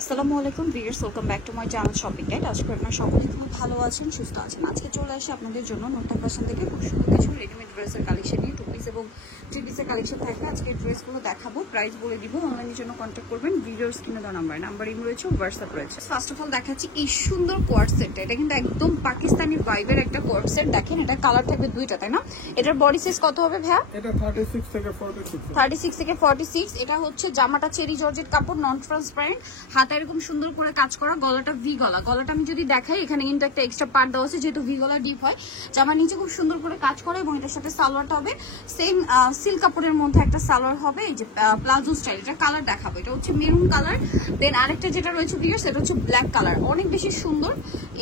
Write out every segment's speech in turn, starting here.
আসসালামু আলাইকুম viewers, welcome back to my channel shopping guide. আজকে আপনারা সকলে খুব ভালো আছেন, সুস্থ আছেন। আজকে চলে আসে আপনাদের জন্য নতুন ফ্যাশন থেকে খুব সুন্দর কিছু রেডিমেড ড্রেসের কালেকশন নিয়ে। টু পিস এবং থ্রি পিসের কালেকশন থাকবে। আজকে ড্রেসগুলো দেখাবো, প্রাইস বলে দিব। অনলাইনের জন্য কন্ট্যাক্ট করবেন ভিডিওর স্ক্রিনে দেওয়া নাম্বারিং রয়েছে, হোয়াটসঅ্যাপ রয়েছে। ফার্স্ট অফ অল দেখাচ্ছি এই সুন্দর কোয়ার্ড সেটটা। এটা কিন্তু একদম পাকিস্তানি ভাইবের একটা কোয়ার্ড সেট। দেখেন এটা কালার থাকবে দুইটা, তাই না? এটার বডি সাইজ কত হবে ভাইয়া? এটা 36 থেকে 46 36 থেকে 46। এটা হচ্ছে জামাটা চেরি জর্জেট কাপড়, নন ট্রান্সপারেন্ট, হাতে এরকম সুন্দর করে কাজ করা, গলাটা ভি গলা। গলাটা আমি যদি দেখাই, এখানে কিন্তু একটা এক্সট্রা পার্ট দেওয়া আছে, যেহেতু ভি গলা ডিপ হয়। জামার নিচে খুব সুন্দর করে কাজ করা এবং এটার সাথে সালোয়ারটা হবে সেম সিল্ক কাপড়ের মধ্যে একটা সালোয়ার হবে, এই যে প্লাজো স্টাইল। এটা কালার দেখাবো, এটা হচ্ছে মেরুন কালার। দেন আরেকটা যেটা রয়েছে ভিউয়ার্স, সেটা হচ্ছে ব্ল্যাক কালার, অনেক বেশি সুন্দর।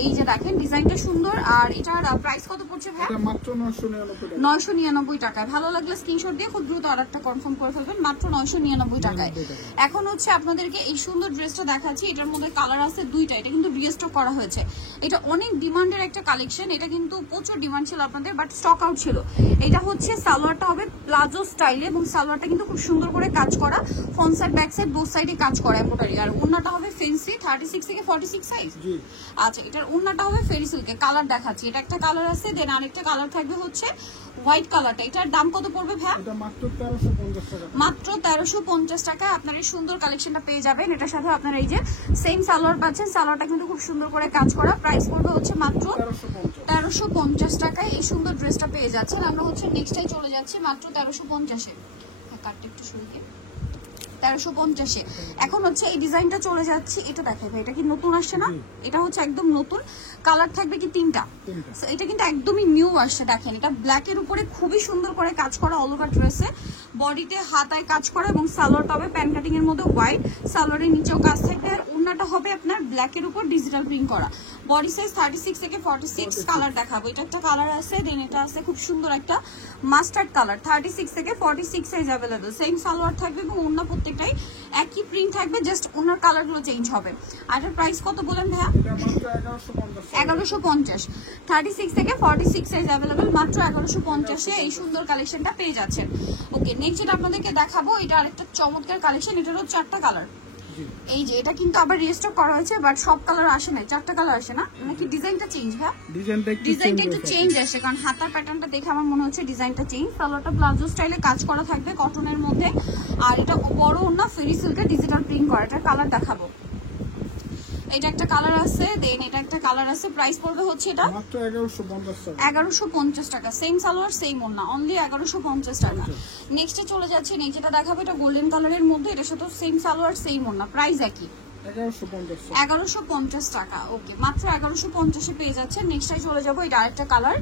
এই যে দেখেন ডিজাইনটা সুন্দর। আর এটার প্রাইস কত পড়ছে ভাই? এটা মাত্র 999 টাকা। 999 টাকায়। ভালো লাগলে স্ক্রিনশট দিয়ে খুব দ্রুত অর্ডারটা কনফার্ম করে ফেলবেন, মাত্র 999 টাকায়। এখন হচ্ছে আপনাদেরকে এই সুন্দর ড্রেসটা দেখাচ্ছি। এটার মধ্যে কালার আছে দুইটা, এটা কিন্তু রিস্টক করা হয়েছে। এটা অনেক ডিমান্ডের একটা কালেকশন, এটা কিন্তু প্রচুর ডিমান্ড ছিল আপনাদের, বাট স্টক আউট ছিল। এটা হচ্ছে সালোয়ারটা হবে প্লাজো স্টাইলে এবং সালোয়ারটা কিন্তু খুব সুন্দর করে কাজ করা, front side back side both সাইডে কাজ করা এমব্রয়ডারি। আর ওন্নাটা হবে ফেন্সি 36 থেকে 46 সাইজ। জি আচ্ছা, এটার ওন্নাটা হবে ফেরি সিল্কে। কালার দেখাচ্ছি, এটা একটা কালার আছে, দেন আরেকটা কালার থাকবে হচ্ছে হোয়াইট কালারটা। এটার দাম কত পড়বে ভাই? এটা মাত্র 1350 টাকা। মাত্র 1350 টাকায় আপনারা এই সুন্দর কালেকশনটা পেয়ে যাবেন। এটার সাথে আপনারা এই যে সেম সালোয়ার পাচ্ছেন, সালোয়ারটা কিন্তু খুব সুন্দর করে কাজ করা। প্রাইস পড়বে হচ্ছে মাত্র 1350 টাকায় এই সুন্দর ড্রেসটা পেয়ে যাচ্ছেন। আমরা হচ্ছে নেক্সটটাই চলে যাচ্ছি, মাত্র 1350-এ। হ্যাঁ, কাটটা একটু সরিয়ে 1350-এ। এখন হচ্ছে এই ডিজাইনটা চলে যাচ্ছে, এটা দেখেন ভাই, এটা কি নতুন আসছে না? এটা হচ্ছে একদম নতুন। কালার থাকবে কি তিনটা। এটা কিন্তু একদমই নিউ আসছে। দেখেন এটা ব্ল্যাকের উপরে খুবই সুন্দর করে কাজ করা, অল ওভার ড্রেসে বডিতে হাতায় কাজ করা এবং সালোয়ারটা হবে প্যান কাটিং এর মধ্যে হোয়াইট, সালোয়ারের নিচেও কাজ থাকবে। আর ওড়নাটা হবে আপনার ব্ল্যাকের উপর ডিজিটাল প্রিন্ট করা। বডি সাইজ 36 থেকে 46। কালার দেখাবো, এটা একটা কালার আছে, দেন এটা আছে খুব সুন্দর একটা মাস্টার্ড কালার। 36 থেকে 46 সাইজ অ্যাভেলেবল। সেম সালোয়ার থাকবে এবং ওড়না প্রত্যেকটাই একই প্রিন্ট থাকবে, জাস্ট ওনার কালারগুলো চেঞ্জ হবে। আর এর প্রাইস কত বলেন ভাইয়া? এটা মাত্র 1150 1150। 36 থেকে 46 সাইজ অ্যাভেলেবল, মাত্র 1150-এ এই সুন্দর কালেকশনটা পেয়ে যাচ্ছেন। ওকে, নেক্সট যেটা আপনাদেরকে দেখাবো, এটা আরেকটা চমৎকার কালেকশন। এটারও চারটা কালার। এই যে এটা কিন্তু আবার রিস্টক করা হয়েছে, বাট সব কালার আসে না, চারটা কালার আসে না নাকি? ডিজাইনটা চেঞ্জ ভাই? ডিজাইনটা একটু চেঞ্জ আসে, কারণ হাতার প্যাটার্নটা দেখে আমার মনে হচ্ছে ডিজাইনটা চেঞ্জ। সালোয়ারটা প্লাজো স্টাইলে কাজ করা থাকবে কটনের মধ্যে। আর এটা বড় ওড়না ফেরি সিল্কে ডিজিটাল প্রিন্ট করা। এটা কালার দেখাবো, এটা একটা কালার আছে, দেন এটা একটা কালার আছে। প্রাইস পড়বে হচ্ছে এটা মাত্র 1150 টাকা। 1150 টাকা। সেম সালোয়ার সেম ওড়না, অনলি 1150 টাকা। নেক্সটে চলে যাচ্ছে, নেক্সট যেটা দেখাবো এটা গোল্ডেন কালারের মধ্যে, এটার সাথে সেম সালোয়ার সেম ওড়না, প্রাইস একই 1150 টাকা। ওকে, মাত্র 1150-এ পেয়ে যাচ্ছে। নেক্সটটাই চলে যাবো, এটা আরেকটা কালার,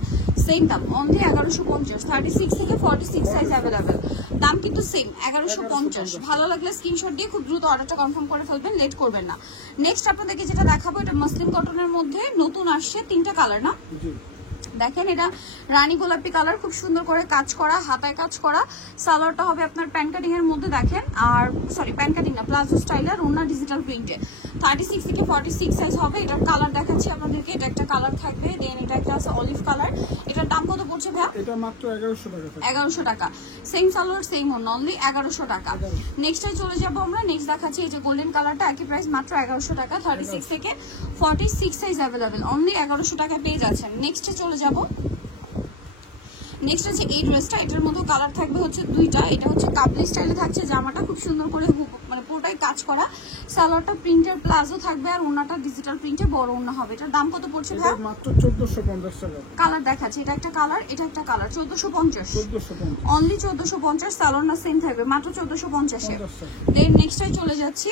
সেম দাম, অনলি 1150। 36 থেকে 46 সাইজ অ্যাভেলেবেল, দাম কিন্তু সেম 1150। ভালো লাগলে স্ক্রিনশট দিয়ে খুব দ্রুত অর্ডারটা কনফার্ম করে ফেলবেন, লেট করবেন না। নেক্সট আপনাদেরকে যেটা দেখাবো, এটা মাসলিন কটনের মধ্যে নতুন আসছে, তিনটা কালার না? দেখেন এটা রানী গোলাপি কালার, খুব সুন্দর করে কাজ করা, হাতায় কাজ করা। সালোয়ারটা হবে আপনার প্যান কাটিং এর মধ্যে দেখেন, আর সরি প্যান কাটিং না, প্লাজো স্টাইলার, ওনা ডিজিটাল প্রিন্টে। 36 থেকে 46 সাইজ হবে। এটার কালার দেখাচ্ছি আপনাদেরকে, এটা একটা কালার থাকবে, দেন এটা একটা আছে অলিভ কালার। এটার দাম কত পড়ছে ভাই? এটা মাত্র 1100 টাকা। 1100 টাকা। সেম সালোয়ার সেম ওনা, অনলি 1100 টাকা। নেক্সটে চলে যাবো আমরা, নেক্সট দেখাচ্ছি এই যে গোল্ডেন কালারটা, একই প্রাইস, মাত্র 1100 টাকা। 36 থেকে 46 সাইজ অ্যাভেলেবেল, অনলি 1100 টাকা পেয়ে যাচ্ছেন। নেক্সটে চলে যাবো, নেক্সট আছে এই ড্রেসটা। এটার মধ্যে কালার থাকবে হচ্ছে দুইটা। এটা হচ্ছে কাপলি স্টাইলে থাকছে, জামাটা খুব সুন্দর করে মানে পুরোটাই কাজ করা। সালোয়ারটা প্রিন্টের প্লাজো থাকবে আর ওড়নাটা ডিজিটাল প্রিন্টের বড় ওড়না হবে। এটার দাম কত পড়ছে ভাই? মাত্র 1450 টাকা। কালার দেখাচ্ছি, এটা একটা কালার, এটা একটা কালার। 1450, অনলি 1450। সালোয়ার না সেম থাকবে, মাত্র 1450-এ। দেন নেক্সটটাই চলে যাচ্ছি,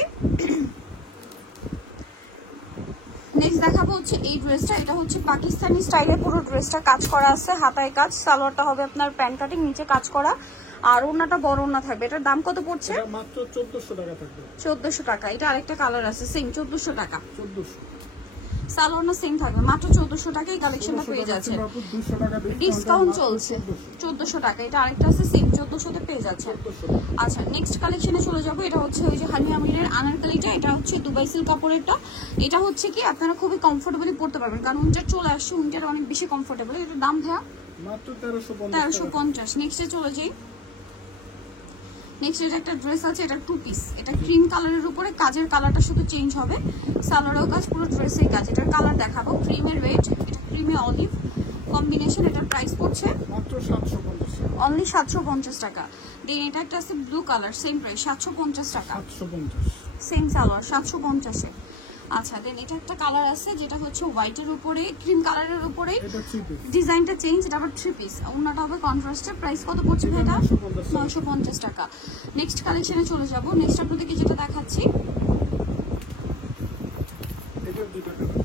নেক্সট দেখাবো হচ্ছে এই ড্রেসটা। এটা হচ্ছে পাকিস্তানি স্টাইলে পুরো ড্রেসটা কাজ করা আছে, হাতায় কাজ। সালোয়ারটা হবে আপনার প্যান কাটিং, নিচে কাজ করা, আর ওড়নাটা বড় ওড়না থাকবে। এটার দাম কত পড়ছে? মাত্র 1400 টাকা থাকবে। 1400 টাকা। এটা আরেকটা কালার আছে, সেম 1400 টাকা। 1400 সালোয়ার না সেম থাকবে, মাত্র 1400 টাকায় কালেকশনটা পেয়ে যাচ্ছে। ডিসকাউন্ট চলছে 1400 টাকা। এটা আরেকটা আছে সেম 1400-তে পেয়ে যাচ্ছে। আচ্ছা, নেক্সট কালেকশনে চলে যাবো। এটা হচ্ছে ওই যে হানি আমিরের আনারকলিটা। এটা হচ্ছে দুবাই সিল্ক কাপড়েরটা। এটা হচ্ছে কি আপনারা খুবই কমফোর্টেবলি পড়তে পারবেন, কারণ উইন্টার চলে আসছে, উইন্টার অনেক বেশি কমফোর্টেবল। এটার দাম ভাইয়া মাত্র 1350। নেক্সটে চলে যাই, নেক্সট এটা একটা ড্রেস আছে, এটা 2 পিস, এটা ক্রিম কালারের উপরে কাজের কালারটা শুধু চেঞ্জ হবে, সালোয়ারেও কাজ, পুরো ড্রেসেই কাজ। এটার কালার দেখাবো, ক্রিমের রেড, এটা ক্রিমে অলিভ কম্বিনেশন। এটার প্রাইস পড়ছে মাত্র 750 টাকা। অনলি 750 টাকা। দেন এটা একটা আছে ব্লু কালার, সেম প্রাইস 750 টাকা, 750। সেম সালোয়ার 750 এ। আচ্ছা, দেন এটা একটা কালার আছে যেটা হচ্ছে হোয়াইটের উপরে ক্রিম কালারের উপরে এটা 3 পিস। ডিজাইনটা চেঞ্জ, এটা আবার 3 পিস, ওনাটা হবে কন্ট্রাস্টের। প্রাইস কত পড়ছে ভাই এটা? 950 টাকা। নেক্সট কালেকশনে চলে যাব। নেক্সট আপনাদেরকে যেটা দেখাচ্ছি, এটার দুটো কালার।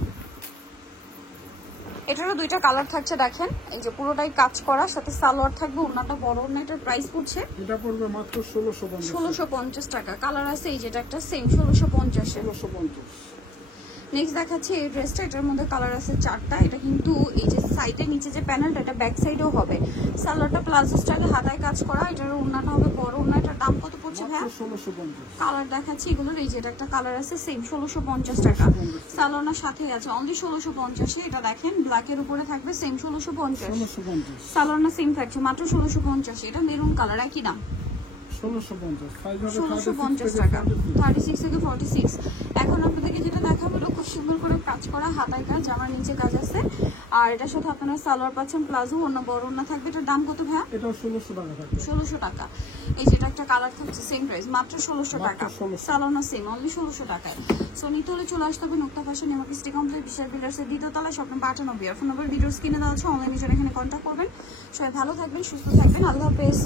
এটারও দুইটা কালার থাকছে, দেখেন এই যে পুরোটাই কাজ করা, সাথে সালোয়ার থাকবে, ওনাটা বড় ওনা। এটার প্রাইস পড়ছে এটা পড়বে মাত্র 1650। 1650 টাকা। কালার আছে এই যেটা একটা সেম 1650 এ। 1650। নেক্সট দেখাচ্ছি এই ড্রেসটা, এটার মধ্যে কালার আছে 4টা। এটা কিন্তু এই যে সাইডে নিচে যে প্যানেলটা, এটা ব্যাক সাইডেও হবে। সালোয়ারটা প্লাজো স্টাইলে হাতায় কাজ করা, এটার ওড়নাটা হবে বড় ওড়না। এটার দাম কত পড়ছে ভাই? মাত্র 1650। কালার দেখাচ্ছি এগুলোর, এই যে এটা একটা কালার আছে সেম 1650 টাকা। সালোয়ারের সাথে আছে অনলি 1650 এ। এটা দেখেন ব্ল্যাকের উপরে থাকবে সেম 1650। 1650। সালোয়ার সেম থাকছে মাত্র 1650। এটা মেরুন কালার, একই দাম 1650। সাইজ হবে 1650 টাকা, 36 থেকে 46। এখন আপনাদেরকে যেটা দেখাবো হলো খুব সুন্দর করে কাজ করা হাতায় কাজ, আমার নিচে কাজ আছে। আর এটার সাথে আপনারা সালোয়ার পাচ্ছেন প্লাজো, অন্য বড় ওড়না থাকবে। এটার দাম কত ভাই? এটাও 1600 টাকা থাকবে। 1600 টাকা। এই যেটা একটা কালার থাকছে সেম প্রাইস মাত্র 1600 টাকা। মাত্র 1600। সালোনা সেম অনলি 1600 টাকায়। সো নিতে হলে চলে আসতে হবে নুক্তা ফ্যাশন এমআরপি সিটি কমপ্লেক্স বিশাল বিল্ডার্সের দ্বিতীয় তলায়, শপ নম্বর 98। আর ফোন নম্বর ভিডিওস কিনে দেওয়া হচ্ছে, অনলাইনে যারা এখানে কন্ট্যাক্ট করবেন। সবাই ভালো থাকবেন, সুস্থ থাকবেন, আল্লাহ হাফেজ।